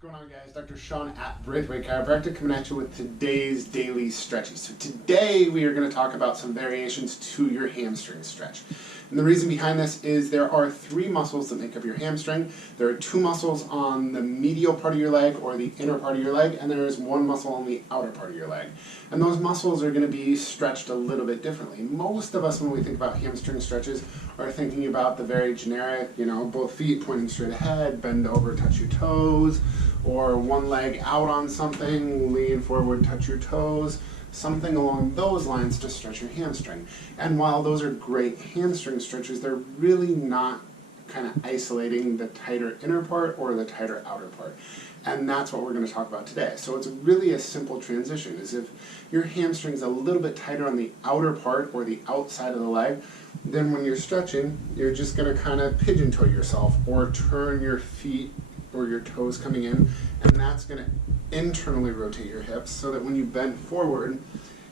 What's going on, guys? Dr. Sean at Braithwaite Chiropractic coming at you with today's daily stretchy. So today we are going to talk about some variations to your hamstring stretch. And the reason behind this is there are three muscles that make up your hamstring. There are two muscles on the medial part of your leg or the inner part of your leg, and there is one muscle on the outer part of your leg. And those muscles are going to be stretched a little bit differently. Most of us, when we think about hamstring stretches, are thinking about the very generic, both feet pointing straight ahead, bend over, touch your toes, or one leg out on something, lean forward, touch your toes, something along those lines to stretch your hamstring. And while those are great hamstring stretches, they're really not kind of isolating the tighter inner part or the tighter outer part. And that's what we're going to talk about today. So it's really a simple transition, is if your hamstring's a little bit tighter on the outer part or the outside of the leg, then when you're stretching, you're just going to kind of pigeon toe yourself or turn your feet or your toes coming in, and that's going to internally rotate your hips so that when you bend forward,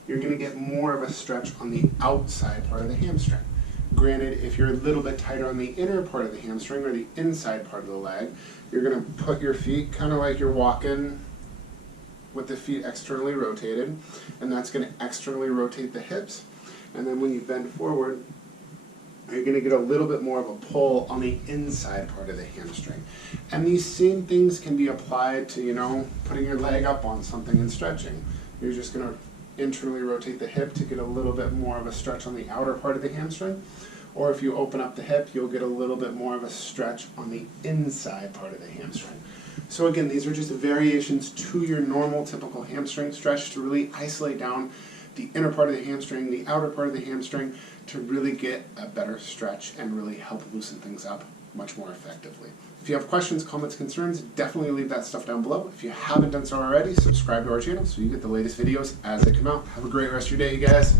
you're going to get more of a stretch on the outside part of the hamstring. Granted, if you're a little bit tighter on the inner part of the hamstring or the inside part of the leg, you're going to put your feet kind of like you're walking with the feet externally rotated, and that's going to externally rotate the hips. And then when you bend forward, you're going to get a little bit more of a pull on the inside part of the hamstring. And these same things can be applied to, putting your leg up on something and stretching. You're just going to internally rotate the hip to get a little bit more of a stretch on the outer part of the hamstring. Or if you open up the hip, you'll get a little bit more of a stretch on the inside part of the hamstring. So again, these are just variations to your normal, typical hamstring stretch to really isolate down the inner part of the hamstring, the outer part of the hamstring, to really get a better stretch and really help loosen things up much more effectively. If you have questions, comments, concerns, definitely leave that stuff down below. If you haven't done so already, subscribe to our channel so you get the latest videos as they come out. Have a great rest of your day, you guys.